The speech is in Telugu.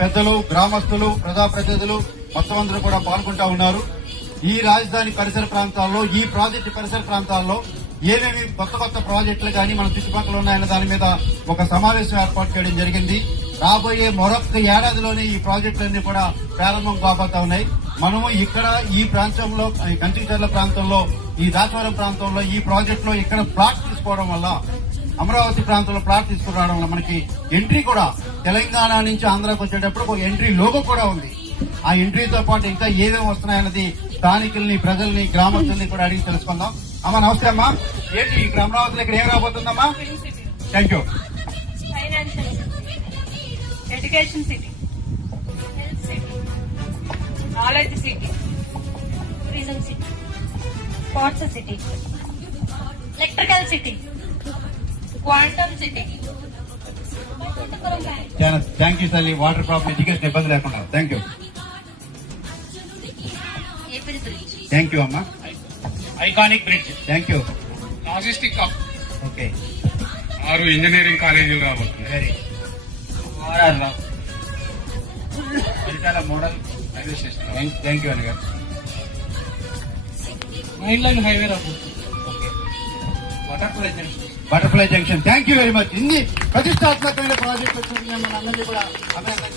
పెద్దలు, గ్రామస్తులు, ప్రజాప్రతినిధులు మొత్తం అందరూ కూడా పాల్గొంటా ఉన్నారు. ఈ రాజధాని పరిసర ప్రాంతాల్లో, ఈ ప్రాజెక్టు పరిసర ప్రాంతాల్లో ఏమేమి కొత్త కొత్త ప్రాజెక్టులు కానీ మన చుట్టుపక్కల ఉన్నాయన్న దాని మీద ఒక సమావేశం ఏర్పాటు చేయడం జరిగింది. రాబోయే మరొక ఏడాదిలోనే ఈ ప్రాజెక్టులన్నీ కూడా ప్రారంభం కాబోతా ఉన్నాయి. మనము ఇక్కడ ఈ ప్రాంతంలో, కంచికచర్ల ప్రాంతంలో, ఈ దాచవరం ప్రాంతంలో ఈ ప్రాజెక్టులో ఇక్కడ ప్లాట్ తీసుకోవడం వల్ల, అమరావతి ప్రాంతంలో ప్లాట్ తీసుకురావడం వల్ల మనకి ఎంట్రీ కూడా తెలంగాణ నుంచి ఆంధ్రాకి వచ్చేటప్పుడు ఒక ఎంట్రీ లోగో కూడా ఉంది. ఆ ఎంట్రీతో పాటు ఇంకా ఏమేమి వస్తున్నాయన్నది స్థానికుల్ని, ప్రజల్ని, గ్రామస్తుల్ని కూడా అడిగి తెలుసుకుందాం. అమ్మా నమస్తే అమ్మా. ఏంటి ఇక్కడ అమరావతిలో ఇక్కడ ఏం రాబోతుందమ్మా? Thank you. Education city, health city, knowledge city, tourism city, sports city, electrical city, quantum city. Thank you తల్లి. వాటర్ ప్రాబ్లం, ఎడ్యుకేషన్ ఇబ్బంది లేకుండా. Thank you. థ్యాంక్ యూ అమ్మా. Iconic bridge. Thank you. Logistic hub. Okay. 6 engineering కాలేజీలు రాబోతుంది. Very Paritala model railway station. Thank you అన్నగారు. మైన్ లైన్ హైవే రాబోతుంది. Okay. Butterfly junction. Thank you very much. ఇన్ని ప్రతిష్టాత్మకమైన ప్రాజెక్టు వచ్చింది. మన అందరినీ కూడా అభినందన.